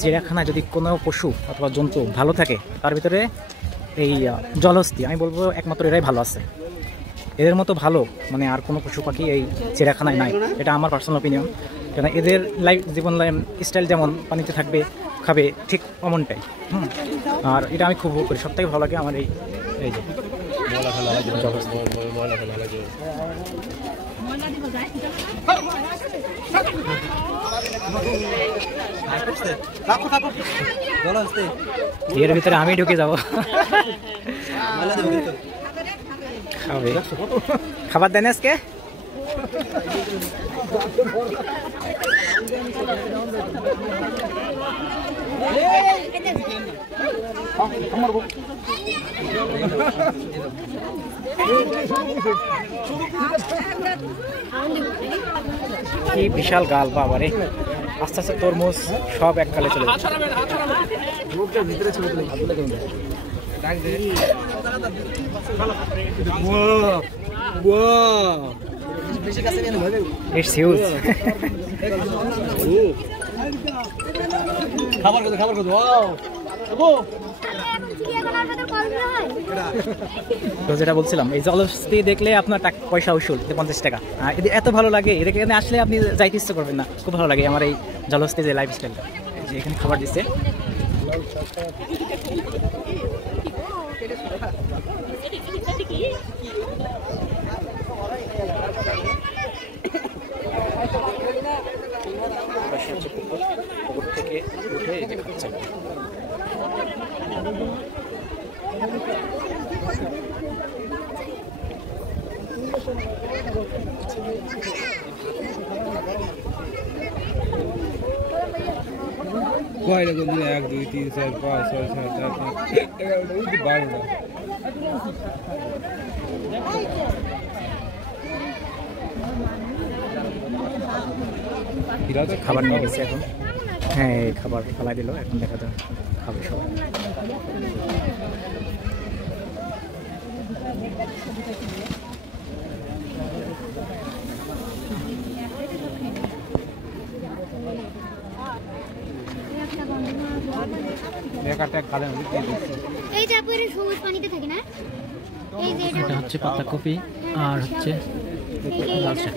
চিড়িয়াখানায় যদি কোনো পশু অথবা জন্তু ভালো থাকে তার ভিতরে এই জলহস্তী আমি বলবো একমাত্র এরাই ভালো আছে। এদের মতো ভালো মানে আর কোনো পশু পাখি এই চিড়িয়াখানায় নাই, এটা আমার পার্সোনাল অপিনিয়ন। কেন এদের জীবন স্টাইল যেমন পানিতে থাকবে খাবে ঠিক অমনটাই। আর এটা আমি খুব উপভোগ করি, সবথেকে ভালো লাগে আমার এই যে এর ভিতরে আমি ঢুকে যাবো। খাবার দেন আজকে? কি বিশাল গাল বাবারে, আস্তে আস্তে তরমুজ সব এককালে চলে যাচ্ছে। It's huge. তো যেটা বলছিলাম, এই জলহস্তী দেখলে আপনার পয়সা উসুল 50 টাকা। এত ভালো লাগে, এখানে আসলে আপনি যাইতে ইচ্ছে করবেন না, খুব ভালো লাগে আমার এই জলহস্তী যে লাইফ স্টাইলটা। যে এখানে খাবার দিচ্ছে, পুকুর থেকে উঠে এই যে খাচ্ছে। কয়টা কিন্তু 1 2 3 4 5 6 7 8 9 12টা খাবার নিয়ে গেছে এখন। হ্যাঁ, খাবার ফেলাই দিল, এখন দেখা যায় খাবে সবাই। এই যে আপনারা সবুজ পানিতে থাকে না, এই যে এটা হচ্ছে পাতাকপি আর হচ্ছে লাল শাক।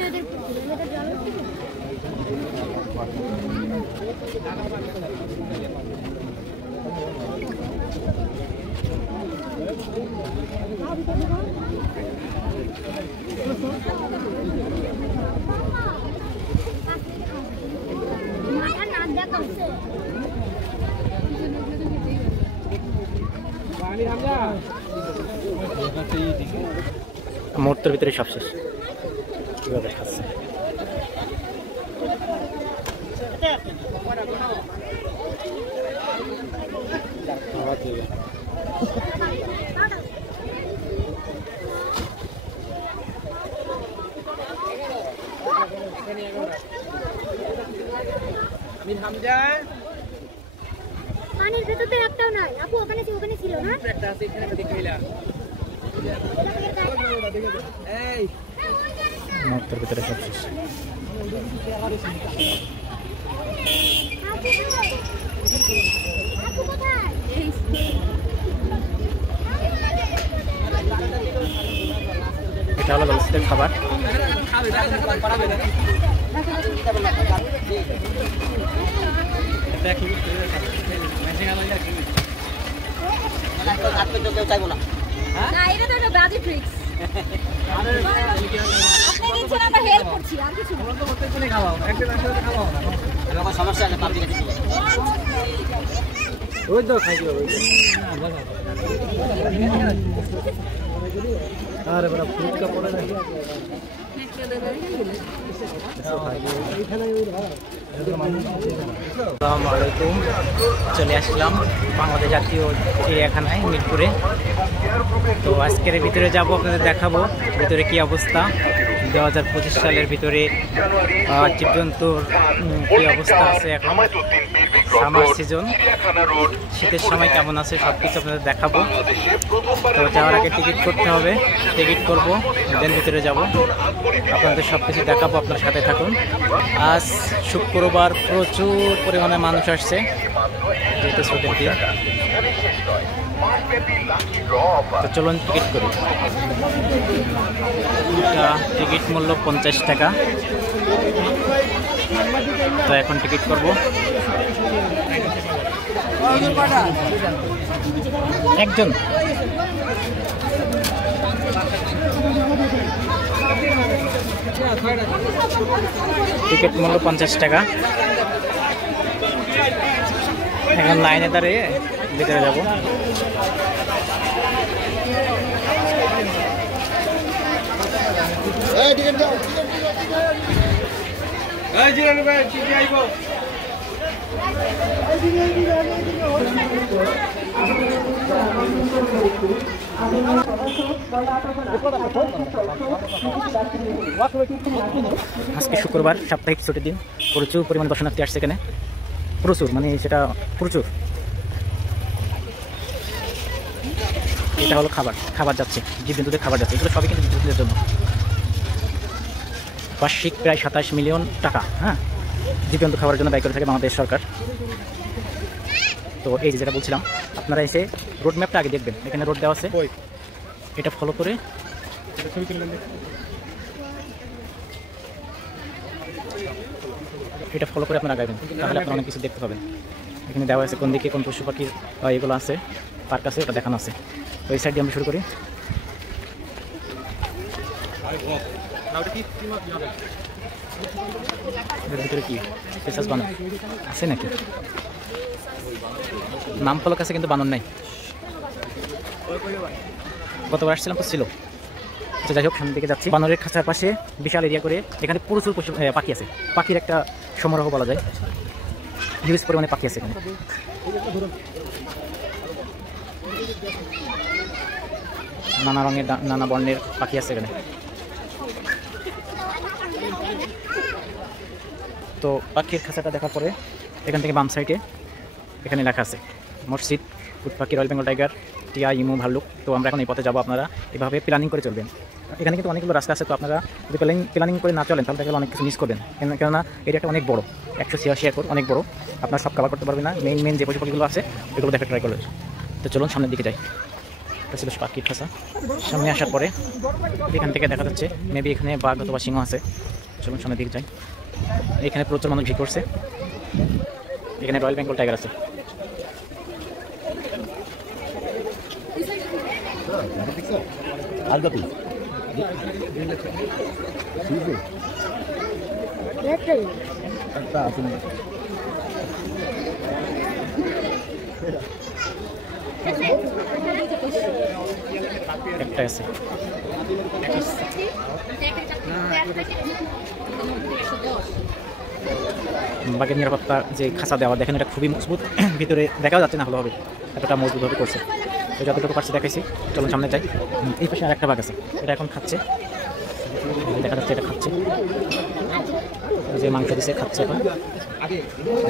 মুহূর্তের ভিতরে সব শেষ। কিভাবে খাচ্ছে পানির ভেতর তো একটাও নাই। আপু ওখানে ছিল না, একটা আছে এখানে দেখাইলা। এই মুহূর্তের ভিতরে সব শেষ। এটা হলো জলহস্তীর খাবার। সমস্যা আছে ওই তো খাই দিও। আরে বড় ফুটকা পড়ে না। আসসালামু আলাইকুম, চলে আসলাম বাংলাদেশ জাতীয় চিড়িয়াখানায় মিরপুরে। তো আজকের ভিতরে যাব, আপনাদের দেখাবো ভিতরে কি অবস্থা। 2025 সালের ভিতরে জীবজন্তুর কি অবস্থা আছে এখন, সামার সিজন, শীতের সময় কেমন আছে সব কিছু আপনাদের দেখাবো। তো যাওয়ার আগে টিকিট করতে হবে, টিকিট করবো, দেন ভিতরে যাব, আপনাদের সব কিছু দেখাবো, আপনার সাথে থাকুন। আজ শুক্রবার প্রচুর পরিমাণে মানুষ আসছে, যেহেতু ছুটির দিন। তো চলুন টিকিট করি। টিকিট মূল্য 50 টাকা। তো এখন টিকিট করব। একজন টিকিট মূল্য 50 টাকা। এখন লাইনে দাঁড়িয়ে ভিতরে যাব। আজকে শুক্রবার, সাপ্তাহিক ছুটির দিন। প্রচুর পরিমাণে দর্শনার্থী আসছে এখানে, প্রচুর, মানে সেটা প্রচুর। এটা হলো খাবার যাচ্ছে, জীবজন্তুদের খাবার যাচ্ছে। এগুলো সবই কিন্তু জীবজন্তুদের জন্য। বার্ষিক প্রায় 27 মিলিয়ন টাকা, হ্যাঁ, জীবজন্তু খাবারের জন্য ব্যয় করে থাকে বাংলাদেশ সরকার। তো এই যেটা বলছিলাম, আপনারা এসে রোড ম্যাপটা আগে দেখবেন, এখানে রোড দেওয়া আছে, এটা ফলো করে আপনারা আগাবেন, তাহলে আপনারা অনেক কিছু দেখতে পাবেন। এখানে দেওয়া আছে কোন দিকে কোন পশু পাখির এগুলো আছে, পার্ক আছে, ওটা দেখানো আছে। তো এই সাইড দিয়ে আমরা শুরু করি। এর ভিতরে কি পেশাস বানর আছে নাকি? নাম ফলক আছে কিন্তু বানর নাই। গতবার আসছিলাম তো ছিল। আচ্ছা, যাই হোক, সামনের দিকে যাচ্ছি। বানরের খাঁচার পাশে বিশাল এরিয়া করে এখানে প্রচুর পাখি আছে। পাখির একটা সমারোহ বলা যায়, হিউজ পরিমাণে পাখি আছে এখানে। নানা রঙের নানা বর্ণের পাখি আছে এখানে। তো পাখির খাঁচাটা দেখার পরে এখান থেকে বাম সাইডে এখানে লেখা আছে মসজিদ, উট পাখি, রয়্যাল বেঙ্গল টাইগার, টিয়া, ইমু, ভাল্লুক। তো আমরা এখন এই পথে যাবো। আপনারা এভাবে প্ল্যানিং করে চলবেন। এখানে কিন্তু অনেকগুলো রাস্তা আছে, তো আপনারা যদি প্ল্যানিং করে না চলেন তাহলে দেখলে অনেক কিছু মিস করবেন। কেননা এরিয়াটা অনেক বড়, 186 একর, অনেক বড়। আপনারা সব কভার করতে পারবেন না। মেন যে পশু পাখিগুলো আছে এগুলো দেখা ট্রাই করবেন। তো চলুন সামনের দিকে যাই। এটা ছিল পাখির খাঁচা। সামনে আসার পরে এখান থেকে দেখা যাচ্ছে মেবি এখানে বাঘ অথবা সিংহ আছে। চলুন সামনের দিকে যাই। এখানে প্রচুর মানুষ ভিড় করছে। এখানে রয়্যাল বেঙ্গল টাইগার আছে। একটা আছে। বাঘের নিরাপত্তা যে খাঁচা দেওয়া, দেখেন এটা খুবই মজবুত, ভিতরে দেখাও যাচ্ছে না ভালোভাবে, এতটা মজবুতভাবে করছে। তো যতটুকু পারছে দেখাইছি। চলুন সামনে যাই। এই পাশে আর একটা বাঘ আছে, এটা এখন খাচ্ছে, দেখা যাচ্ছে এটা খাচ্ছে, যে মাংস দিছে খাচ্ছে। এখন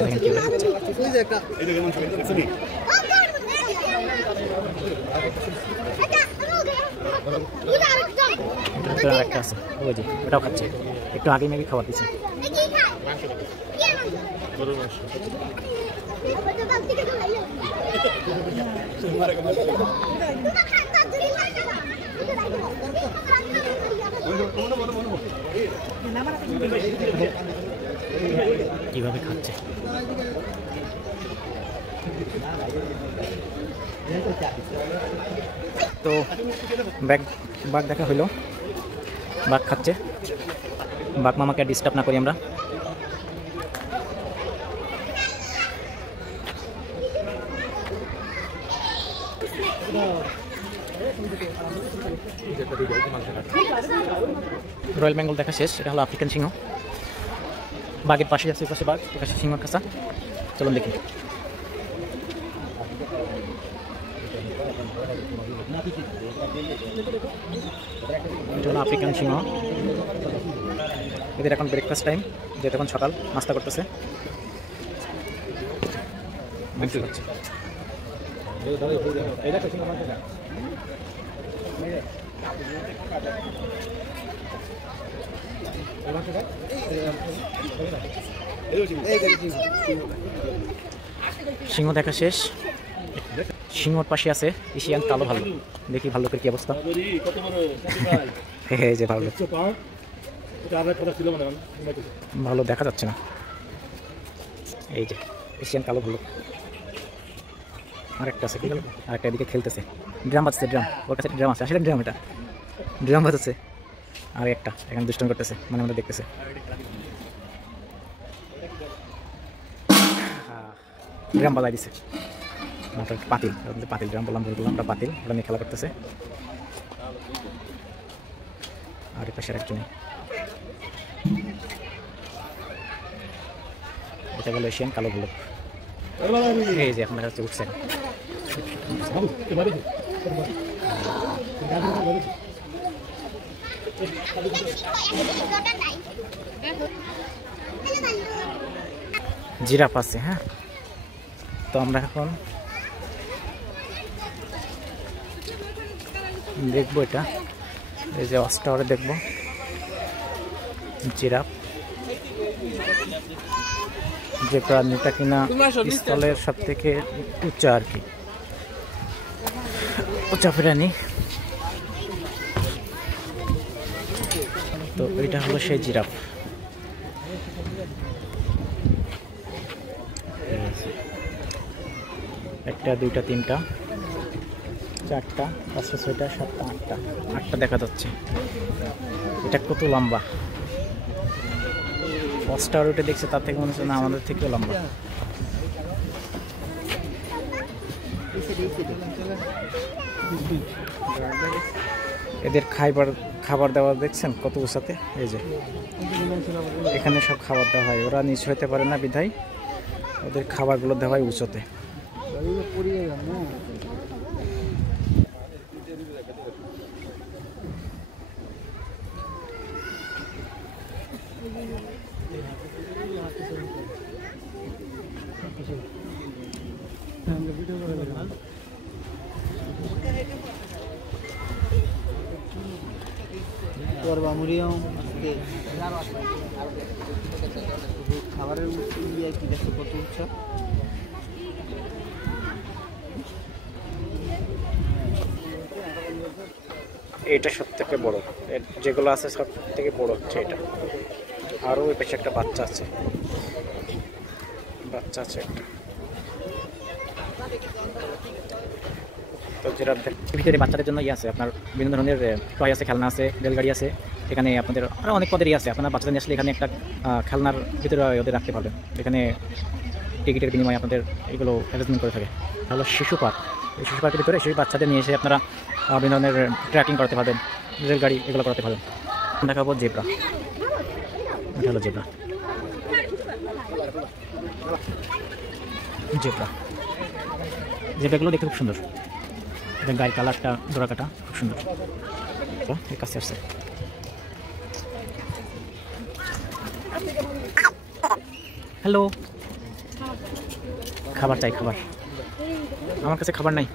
দেখেন কীভাবে খাচ্ছে। একটা আছে, ওই যে ওটাও খাচ্ছে, একটু আগে মেবি খাবার দিচ্ছে। কিভাবে খাচ্ছে। তো বাঘ দেখা হইলো, বাঘ খাচ্ছে। বাঘ মামাকে আর ডিস্টার্ব না করি আমরা। রয়্যাল বেঙ্গল দেখা শেষ। এটা হলো আফ্রিকান সিংহ। বাঘের পাশে আছে, পাশে বাঘ, পাশে সিংহর খাঁচা। চলুন দেখি। এটা হলো আফ্রিকান সিংহ। এদের এখন ব্রেকফাস্ট টাইম, যেহেতু এখন সকাল, নাস্তা করতেছে, মাংস খাচ্ছে। সিংহ দেখা শেষ। সিংহর পাশে আছে এশিয়ান কালো ভাল্লুক। দেখি ভাল্লুকের কি অবস্থা। এই যে ভাল্লুক, ভালো দেখা যাচ্ছে না। এই যে এশিয়ান কালো ভাল্লুক। আরেকটা আছে, কি গেল? আরেকটা এদিকে খেলতেছে, ড্রাম বাজছে, ড্রাম, ওর কাছে ড্রাম আছে, আসলে ড্রাম, এটা ড্রাম বাজাচ্ছে। আর একটা এখানে দুষ্টামি করতেছে, মানে আমাদের দেখতেছে। ড্রাম বাজাই দিছে, পাতিল, পাতিল ড্রাম বললাম, বললাম ওটা পাতিল, ওটা নিয়ে খেলা করতেছে। আর পাশে একজনই, এটা বলো এশিয়ান কালো ভাল্লুক। এই যে এখন দেখা যাচ্ছে উঠছে। জিরাফ আছে, হ্যাঁ। তো আমরা এখন দেখবো এটা, এই যে ওয়াচ টাওয়ারে দেখবো জিরাফ, যে প্রাণীটা কিনা স্থলের সব থেকে উচ্চা আর কি, উচ্চা প্রাণী। তো এটা হলো সেই জিরাফ। একটা, দুইটা, তিনটা, চারটা, পাঁচটা, ছয়টা, সাতটা, আটটা, আটটা দেখা যাচ্ছে। এটা কত লম্বা! ওয়াচটাওয়ার উঠে দেখছে, তার থেকে মনে হচ্ছে না আমাদের থেকেও লম্বা। এদের খাবার দাবার দেখছেন কত উঁচাতে। এই যে এখানে সব খাবার দেওয়া হয়, ওরা নিচ হইতে পারে না বিধায় ওদের খাবারগুলো দেওয়া হয় উঁচুতে। খাবারের কি দেখো কত উচ্চ। এটা সব থেকে বড়, যেগুলো আছে সব থেকে বড় হচ্ছে এটা। আরও ওই পাশে একটা বাচ্চা আছে, বাচ্চা আছে একটা। তো যেটা ভিতরে বাচ্চাদের জন্য আছে, আপনার বিভিন্ন ধরনের টয় আছে, খেলনা আছে, রেলগাড়ি আছে। এখানে আপনাদের আরও অনেক পদেরই আছে। আপনার বাচ্চাদের নিয়ে আসলে এখানে একটা খেলনার ভিতরে ওদের রাখতে পারবেন। এখানে টিকিটের বিনিময়ে আপনাদের এগুলো অ্যারেঞ্জমেন্ট করে থাকে। তাহলে শিশু পার্ক, এই শিশু পার্কের ভিতরে সেই বাচ্চাদের নিয়ে এসে আপনারা বিভিন্ন ধরনের ট্রেকিং করতে পারবেন, রেলগাড়ি এগুলো করাতে পারবেন। দেখাবো জেব্রা, এটা হলো জেব্রা। জেব্রা, জেব্রাগুলো দেখতে খুব সুন্দর। এদের গায়ের কালারটা, জোড়া কাটা খুব সুন্দর। এর কাছে আসছে। হ্যালো, খাবার চাই, খাবার। আমার কাছে খাবার নাই।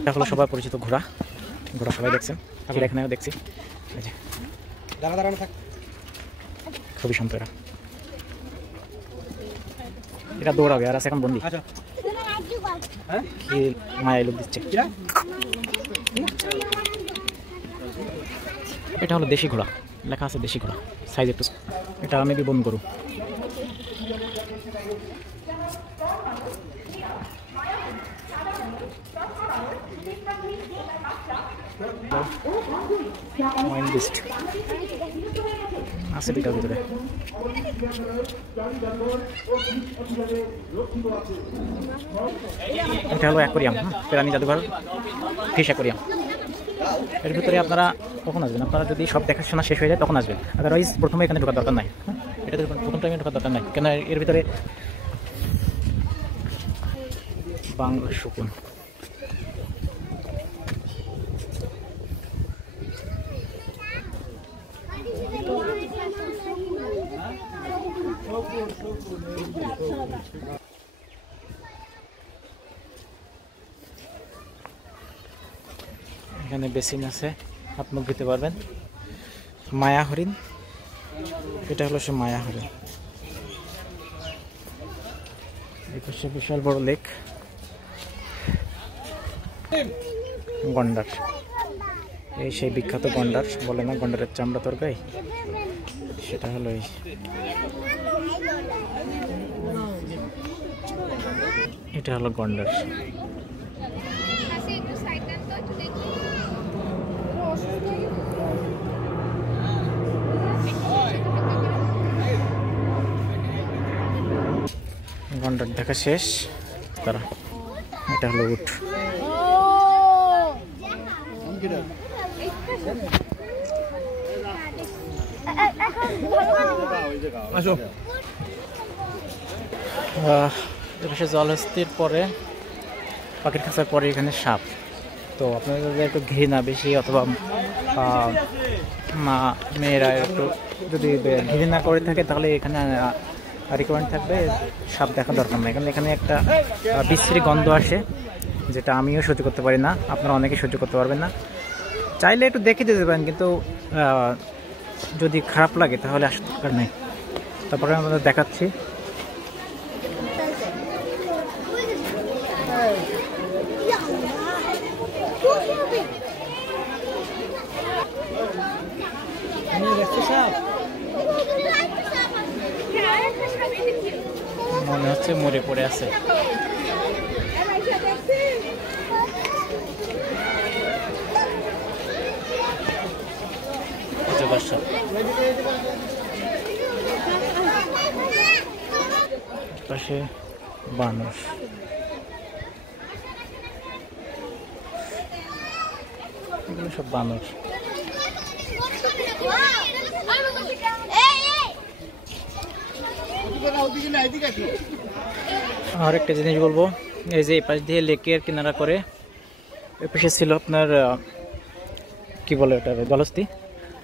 এটা হলো সবার পরিচিত ঘোড়া, ঘোড়া সবাই দেখছেন, আমি এখানেও দেখছি। খুবই শান্ত এরা, এটা দৌড়াবে আর আছে এখন বন্দি। মায়া লোক দিচ্ছে। এটা হলো দেশি ঘোড়া, লেখা আছে দেশি ঘোড়া, সাইজ একটু। এটা মেবি বন গরু। আছে দুটার ভিতরে। এটা হলো অ্যাকোরিয়াম, প্রাণী জাদুঘর, ফিশ অ্যাকোরিয়াম। এর ভিতরে আপনারা কখন আসবেন? আপনারা যদি সব দেখাশোনা শেষ হয়ে যায় তখন আসবেন, আদারওয়াইজ প্রথমে এখানে ঢোকার দরকার নাই। এটাতে প্রথম টাইমে ঢোকার দরকার নাই, কেন এর ভিতরে বাংলা শকুন, এখানে বেসিন আছে, হাত মুখ ধুতে পারবেন। মায়া হরিণ, এটা হলো সে মায়া হরিণ। এই পাশে বিশাল বড় লেক। গন্ডার, এই সেই বিখ্যাত গন্ডার, বলে না গন্ডারের চামড়া তরকারি, সেটা হলো এই। এটা হলো গন্ডার। গন্ডার দেখা শেষ তারা। এটা হলো উট। এপাশে জলহস্তির পরে, পাখির খাঁচার পরে এখানে সাপ। তো আপনাদের একটু ঘৃণা বেশি অথবা মেয়েরা একটু যদি ঘৃণা করে থাকে তাহলে এখানে রিকমেন্ড থাকবে সাপ দেখা দরকার না। এখানে একটা বিশ্রী গন্ধ আসে, যেটা আমিও সহ্য করতে পারি না, আপনারা অনেকে সহ্য করতে পারবেন না। চাইলে একটু দেখে দিতে পারেন, কিন্তু যদি খারাপ লাগে তাহলে আসার দরকার নেই। তারপরে আমাদের দেখাচ্ছি মনে হচ্ছে মরে পড়ে আছে। পাশে বানর, এগুলো সব বানর। আর একটা জিনিস বলবো, এই যে এই পাশ দিয়ে লেকের কিনারা করে এ পাশে ছিল আপনার কি বলে ওটা, জলহস্তি।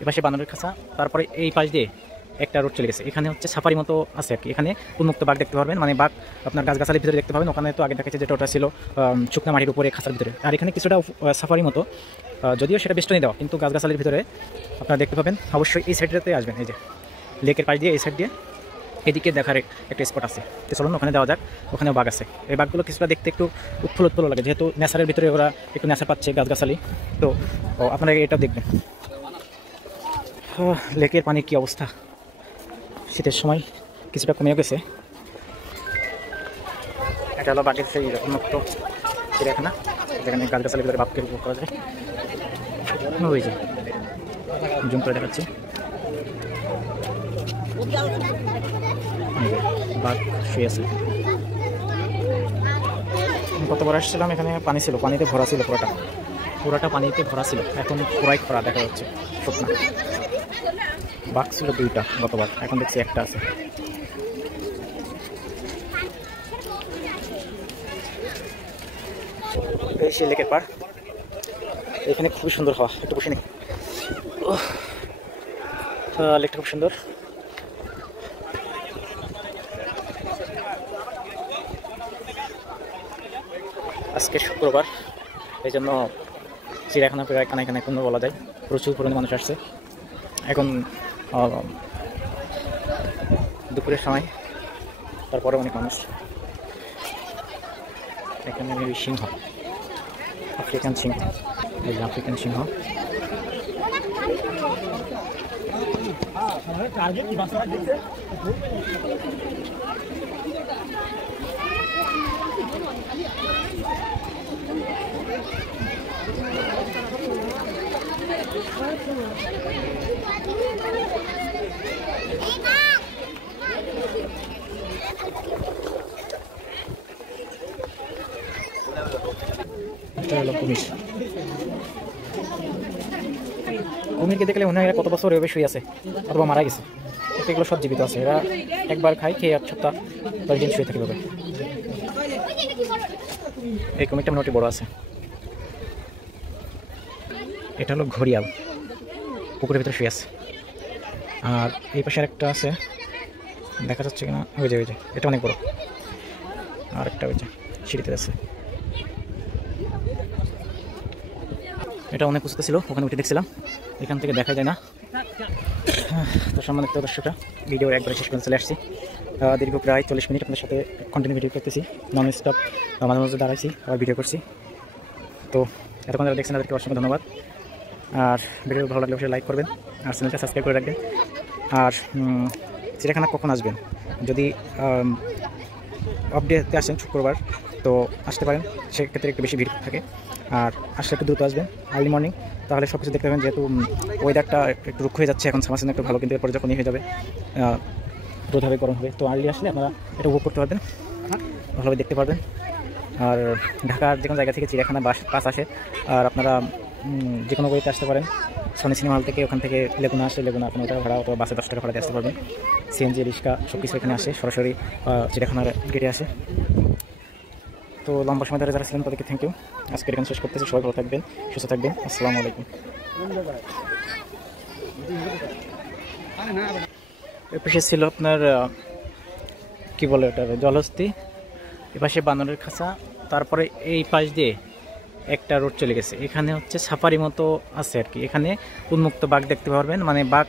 এ পাশে বানরের খাঁচা, তারপরে এই পাশ দিয়ে একটা রোড চলে গেছে। এখানে হচ্ছে সাফারি মতো আছে আর কি। এখানে উন্মুক্ত বাঘ দেখতে পারবেন, মানে বাঘ আপনার গাছগাছালির ভিতরে দেখতে পাবেন। ওখানে তো আগে দেখাচ্ছে যেটা ওটা ছিল শুকনা মাটির উপরে খাঁচার ভিতরে, আর এখানে কিছুটা সাফারি মতো, যদিও সেটা বেষ্টনী দেওয়া, কিন্তু গাছগাছালির ভিতরে আপনারা দেখতে পাবেন। অবশ্যই এই সাইডটাতে আসবেন, এই যে লেকের পাশ দিয়ে এই সাইড দিয়ে এদিকে দেখার একটা স্পট আছে। তো চলুন ওখানে দেওয়া যাক, ওখানেও বাঘ আছে। এই বাঘগুলো কিছুটা দেখতে একটু উৎফুল্ল লাগে, যেহেতু নেচারের ভিতরে ওরা একটু নেচার পাচ্ছে গাছগাছালি। তো আপনারা এটাও দেখবেন। লেকের পানির কী অবস্থা, শীতের সময় কিছুটা কমেও গেছে। এটা হলো বাঘের সেই উন্মুক্ত চিড়িয়াখানা, যেখানে গাছগাছালির ভিতরে বাঘকে উপভোগ করা যায়। ওই যে জুম করে দেখাচ্ছি, বাঘ শুয়ে আছে। কতবার আসছিলাম, এখানে পানি ছিল, পানিতে ভরা ছিল, পুরোটা পানিতে ভরা ছিল। এখন পুরাই খরা দেখা যাচ্ছে, শুকনা। বাঘ ছিল 2টা গতবার, এখন দেখছি একটা আছে। এই সে লেকের পাড়, এখানে খুবই সুন্দর হাওয়া। একটু বসে নেই, লেকটা খুব সুন্দর। আজকে শুক্রবার, এই জন্য চিড়িয়াখানা প্রায় কানায় কানায় পূর্ণ বলা যায়। প্রচুর পরিমাণে মানুষ আসছে। এখন দুপুরের সময়, তারপরে অনেক মানুষ। এখানে সিংহ, আফ্রিকান সিংহ, এই যে আফ্রিকান সিংহ। কুমিরকে দেখলে মনে হয় এরা কত বছর এভাবে শুয়ে আছে অথবা মারা গেছে। এগুলো সব জীবিত আছে, এরা একবার খায়, খেয়ে 1 সপ্তাহ 10 দিন শুয়ে থাকে ভাবে। এই কুমিরটা মোটামুটি বড় আছে। এটা হলো ঘড়িয়াল, পুকুরের ভিতরে শুয়ে আছে। আর এই পাশে একটা আছে, দেখা যাচ্ছে কিনা, ওই যে এটা অনেক বড়। আর একটা ওই যে সিঁড়িতে আছে। এটা অনেক উঁচুতে ছিল, ওখানে উঠে দেখছিলাম, এখান থেকে দেখা যায় না। তো সম্মানিত দর্শকরা, ভিডিওর একবারে শেষ পর্যন্ত চলে আসছি। দীর্ঘ প্রায় 40 মিনিট আপনাদের সাথে কন্টিনিউ ভিডিও করতেছি, নন স্টপ, মাঝে মাঝে দাঁড়াইছি আবার ভিডিও করছি। তো এতক্ষণ যারা দেখছেন তাদেরকে অসংখ্য ধন্যবাদ। আর ভিডিও ভালো লাগলে অবশ্যই লাইক করবেন আর চ্যানেলটা সাবস্ক্রাইব করে রাখবেন। আর চিড়িয়াখানা কখন আসবেন, যদি আপডেটে আসেন শুক্রবার তো আসতে পারেন, সেক্ষেত্রে একটু বেশি ভিড় থাকে। আর আসলে একটু দ্রুত আসবেন আর্লি মর্নিং, তাহলে সব কিছু দেখতে পাবেন। যেহেতু ওয়েদারটা একটু রুক্ষ হয়ে যাচ্ছে এখন, সামার সিজন একটু ভালো, কিন্তু এরপরে যখনই হয়ে যাবে রোদ হবে, গরম হবে, তো আর্লি আসলে আপনারা এটা উপভোগ করতে পারবেন, ভালোভাবে দেখতে পারবেন। আর ঢাকার যে কোনো জায়গা থেকে চিড়িয়াখানা বাস আসে, আর আপনারা যে কোনো বইতে আসতে পারেন। সনি সিনেমা হল থেকে, ওখান থেকে লেগুনা আসে, লেগুনা 15 টাকা ভাড়া, অথবা বাসে 10 টাকা ভাড়া দিয়ে আসতে পারবেন। সিএনজি, রিক্সা সব কিছু এখানে আসে, সরাসরি চিড়িয়াখানার গেটে আসে। তো লম্বা সময় ধরে যারা ছিলেন তাদেরকে থ্যাংক ইউ। আজকে এখানে শেষ করতেছি, সবাই ভালো থাকবেন, সুস্থ থাকবেন, আসসালামু আলাইকুম। এপাশে ছিল আপনার কি বলে ওটা, জলহস্তি, এপাশে বানরের খাঁচা, তারপরে এই পাশ দিয়ে একটা রোড চলে গেছে, এখানে হচ্ছে সাফারি মতো আছে আর কি। এখানে উন্মুক্ত বাঘ দেখতে পারবেন, মানে বাঘ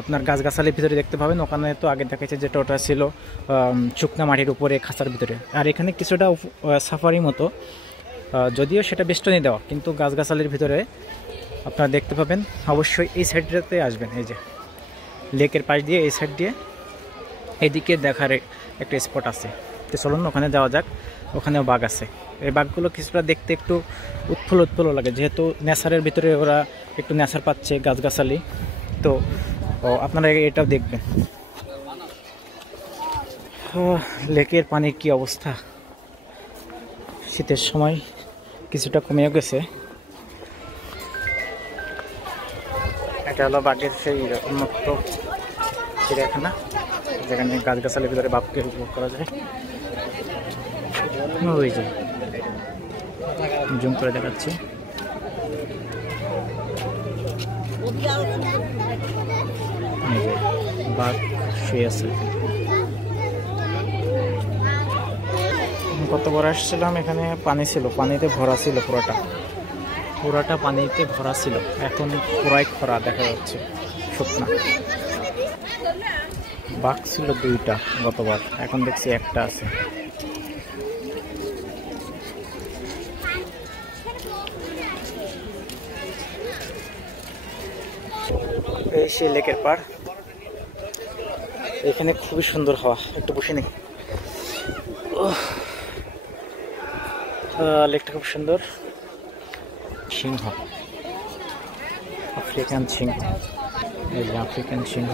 আপনার গাছগাছালির ভিতরে দেখতে পাবেন। ওখানে তো আগে দেখাচ্ছে যেটা ওটা ছিল শুকনা মাটির উপরে খাঁচার ভিতরে, আর এখানে কিছুটা সাফারি মতো, যদিও সেটা বেষ্টনী দেওয়া, কিন্তু গাছগাছালির ভিতরে আপনারা দেখতে পাবেন। অবশ্যই এই সাইডটাতে আসবেন, এই যে লেকের পাশ দিয়ে এই সাইড দিয়ে এদিকে দেখার একটা স্পট আছে। তো চলুন ওখানে যাওয়া যাক, ওখানেও বাঘ আছে। এই বাঘগুলো কিছুটা দেখতে একটু উৎফুল্ল লাগে, যেহেতু নেচারের ভিতরে ওরা একটু নেচার পাচ্ছে, গাছগাছালি। তো আপনারা এটাও দেখবেন। লেকের পানির কি অবস্থা, শীতের সময় কিছুটা কমেও গেছে। এটা হলো বাঘের সেই উন্মুক্ত চিড়িয়াখানা, যেখানে গাছগাছালির ভিতরে বাঘকে উপভোগ করা যায়। ওই যে জুম করে দেখাচ্ছি, বাঘ শুয়ে আছে। কতবার আসছিলাম, এখানে পানি ছিল, পানিতে ভরা ছিল, পুরাটা পানিতে ভরা ছিল। এখন পুরাই খরা দেখা যাচ্ছে, শুকনা। বাঘ ছিল 2টা গতবার, এখন দেখছি একটা আছে। এই সে লেকের পাড়, এখানে খুবই সুন্দর হাওয়া, একটু বসে নেই। লেকটা খুব সুন্দর। সিংহ, আফ্রিকান সিংহ, এই যে আফ্রিকান সিংহ।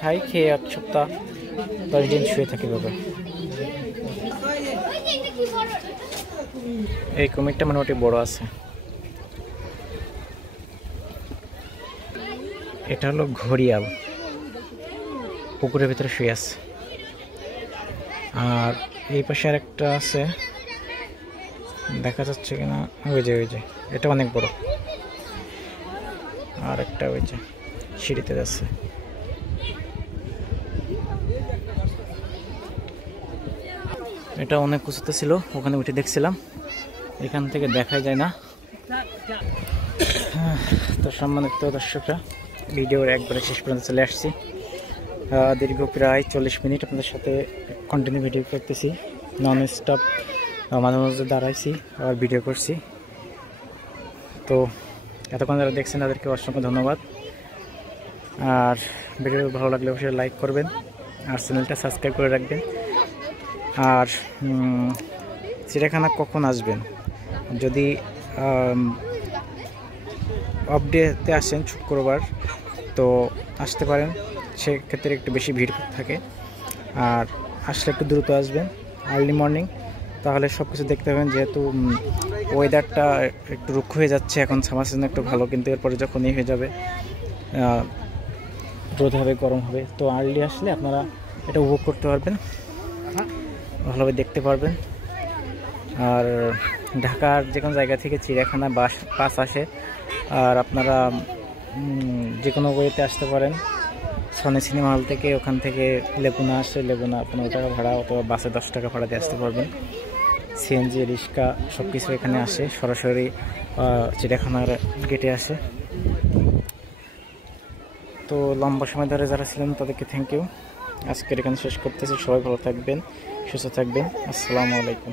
খাই, খেয়ে 1 সপ্তাহ 10 দিন শুয়ে থাকি বাবা। এই কুমিরটা মোটামুটি বড় আছে। এটা হলো ঘড়িয়াল, পুকুরের ভিতরে শুয়ে আছে। আর এই পাশে আরেকটা আছে, দেখা যাচ্ছে কিনা, ওই যে এটা অনেক বড়। আর একটা ওই যে সিঁড়িতে আছে। এটা অনেক উঁচুতে ছিল, ওখানে উঠে দেখছিলাম, এখান থেকে দেখা যায় না। তো সম্মানিত দর্শকরা, ভিডিওর একবারে শেষ পর্যন্ত চলে আসছি। দীর্ঘ প্রায় 40 মিনিট আপনাদের সাথে কন্টিনিউ ভিডিও করতেছি, নন স্টপ, মাঝে মাঝে দাঁড়াইছি আর ভিডিও করছি। তো এতক্ষণ যারা দেখছেন তাদেরকে অসংখ্য ধন্যবাদ। আর ভিডিও ভালো লাগলে অবশ্যই লাইক করবেন আর চ্যানেলটা সাবস্ক্রাইব করে রাখবেন। আর চিড়িয়াখানা কখন আসবেন, যদি আপডেটে আসেন শুক্রবার তো আসতে পারেন, সেক্ষেত্রে একটু বেশি ভিড় থাকে। আর আসলে একটু দ্রুত আসবেন আর্লি মর্নিং, তাহলে সব কিছু দেখতে পাবেন। যেহেতু ওয়েদারটা একটু রুক্ষ হয়ে যাচ্ছে এখন, সামার সিজন একটু ভালো, কিন্তু এরপরে যখন হয়ে যাবে রোদ হবে, গরম হবে, তো আর্লি আসলে আপনারা এটা উপভোগ করতে পারবেন, ভালোভাবে দেখতে পারবেন। আর ঢাকার যে কোনো জায়গা থেকে চিড়িয়াখানা বাস আসে, আর আপনারা যে কোনো ওয়েতে আসতে পারেন। সনি সিনেমা হল থেকে, ওখান থেকে লেগুনা আসে, লেগুনা 15 টাকা ভাড়া, অথবা বাসে 10 টাকা ভাড়া দিয়ে আসতে পারবেন। সিএনজি, রিক্সা সব কিছু এখানে আসে, সরাসরি চিড়িয়াখানার গেটে আসে। তো লম্বা সময় ধরে যারা ছিলেন তাদেরকে থ্যাংক ইউ। আজকের এখানে শেষ করতেছি। সবাই ভালো থাকবেন, সুস্থ থাকবেন। আসসালামু আলাইকুম।